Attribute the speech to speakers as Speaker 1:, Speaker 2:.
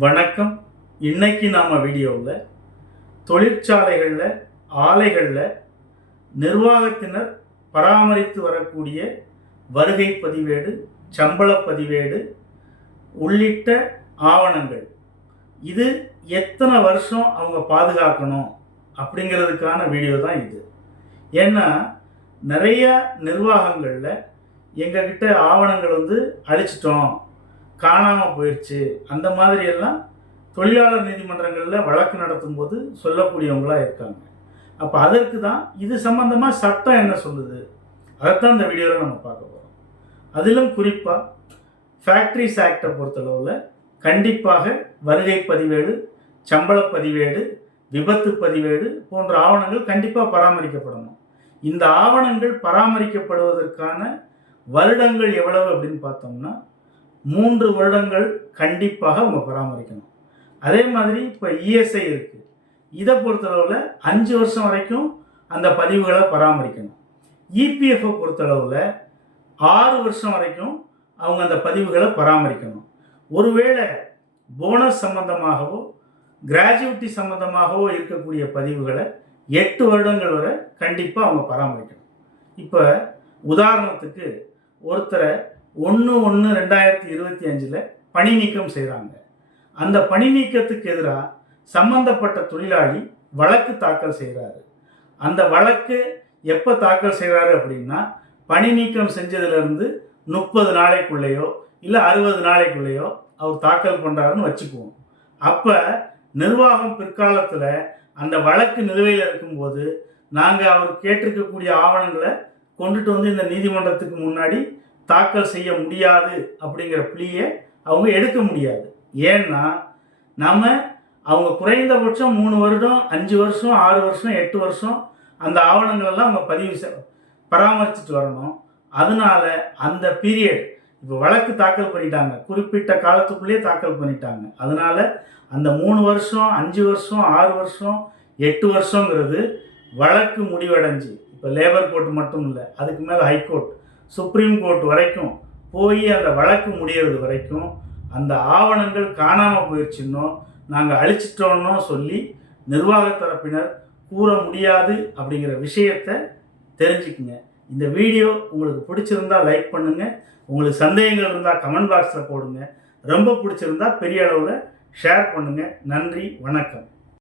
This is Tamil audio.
Speaker 1: வணக்கம். இன்னைக்கு நாம் வீடியோவில் தொழிற்சாலைகளில் ஆலைகளில் நிர்வாகத்தினர் பராமரித்து வரக்கூடிய வருகை பதிவேடு சம்பள பதிவேடு உள்ளிட்ட ஆவணங்கள். இது எத்தனை வருஷம் அவங்க பாதுகாக்கணும் அப்படிங்கிறதுக்கான வீடியோ தான் இது. ஏன்னா நிறைய நிர்வாகங்களில் எங்ககிட்ட ஆவணங்கள் வந்து அழிச்சிட்டோம். காணாமல் போயிடுச்சு அந்த மாதிரி எல்லாம் தொழிலாளர் நீதிமன்றங்களில் வழக்கு நடத்தும்போது சொல்லக்கூடியவங்களாக இருக்காங்க. அப்போ அதற்கு தான் இது சம்பந்தமாக சட்டம் என்ன சொல்லுது? அதைத்தான் இந்த வீடியோவில் நம்ம பார்க்க போகிறோம் அதிலும் குறிப்பாக ஃபேக்ட்ரிஸ் ஆக்டை பொறுத்தளவில் கண்டிப்பாக வருகை பதிவேடு சம்பள பதிவேடு விபத்து பதிவேடு போன்ற ஆவணங்கள் கண்டிப்பாக பராமரிக்கப்படணும். இந்த ஆவணங்கள் பராமரிக்கப்படுவதற்கான வருடங்கள் எவ்வளவு அப்படின்னு பார்த்தோம்னா மூன்று வருடங்கள் கண்டிப்பாக அவங்க பராமரிக்கணும். அதே மாதிரி இப்போ இஎஸ்ஐ இருக்குது இதை பொறுத்தளவில் அஞ்சு வருஷம் வரைக்கும் அந்த பதிவுகளை பராமரிக்கணும். இபிஎஃப்ஐ பொறுத்தளவில் ஆறு வருஷம் வரைக்கும் அவங்க அந்த பதிவுகளை பராமரிக்கணும். ஒருவேளை போனஸ் சம்பந்தமாகவோ கிராஜுவிட்டி சம்பந்தமாகவோ இருக்கக்கூடிய பதிவுகளை எட்டு வருடங்கள் வரை கண்டிப்பாக அவங்க பராமரிக்கணும். இப்போ உதாரணத்துக்கு ஒருத்தரை ஒன்று ஒன்று ரெண்டாயிரத்தி இருபத்தி அஞ்சில் பணி நீக்கம் செய்கிறாங்க அந்த பணி நீக்கத்துக்கு எதிராக சம்பந்தப்பட்ட தொழிலாளி வழக்கு தாக்கல் செய்கிறாரு அந்த வழக்கு எப்போ தாக்கல் செய்கிறாரு அப்படின்னா பணி நீக்கம் செஞ்சதுலேருந்து முப்பது நாளைக்குள்ளேயோ இல்லை அறுபது நாளைக்குள்ளேயோ அவர் தாக்கல் பண்ணுறாருன்னு வச்சுக்குவோம். அப்போ நிர்வாகம் பிற்காலத்தில் அந்த வழக்கு நிலுவையில் இருக்கும்போது நாங்கள் அவர் கேட்டிருக்கக்கூடிய ஆவணங்களை கொண்டுட்டு வந்து இந்த நீதிமன்றத்துக்கு முன்னாடி தாக்கல் செய்ய முடியாது அப்படிங்கிற பிளியை அவங்க எடுக்க முடியாது. ஏன்னா நம்ம அவங்க குறைந்தபட்சம் மூணு வருடம் அஞ்சு வருஷம் ஆறு வருஷம் எட்டு வருஷம் அந்த ஆவணங்களெல்லாம் அவங்க பதிவு பராமரிச்சுட்டு வரணும். அதனால அந்த பீரியட் இப்போ வழக்கு தாக்கல் பண்ணிட்டாங்க. குறிப்பிட்ட காலத்துக்குள்ளேயே தாக்கல் பண்ணிட்டாங்க. அதனால அந்த மூணு வருஷம் அஞ்சு வருஷம் ஆறு வருஷம் எட்டு வருஷங்கிறது வழக்கு முடிவடைஞ்சு இப்போ லேபர் கோர்ட் மட்டும் இல்லை அதுக்கு மேலே ஹைகோர்ட் சுப்ரீம் கோர்ட் வரைக்கும் போய் அந்த வழக்கு முடியறது வரைக்கும் அந்த ஆவணங்கள் காணாமல் போயிடுச்சுன்னோ நாங்கள் அழிச்சிட்டோன்னோ சொல்லி நிர்வாக தரப்பினர் கூற முடியாது அப்படிங்கிற விஷயத்தை தெரிஞ்சுக்குங்க. இந்த வீடியோ உங்களுக்கு பிடிச்சிருந்தா லைக் பண்ணுங்கள் உங்களுக்கு சந்தேகங்கள் இருந்தால் கமெண்ட் பாக்ஸில் போடுங்க. ரொம்ப பிடிச்சிருந்தா பெரிய அளவில் ஷேர் பண்ணுங்கள் நன்றி வணக்கம்.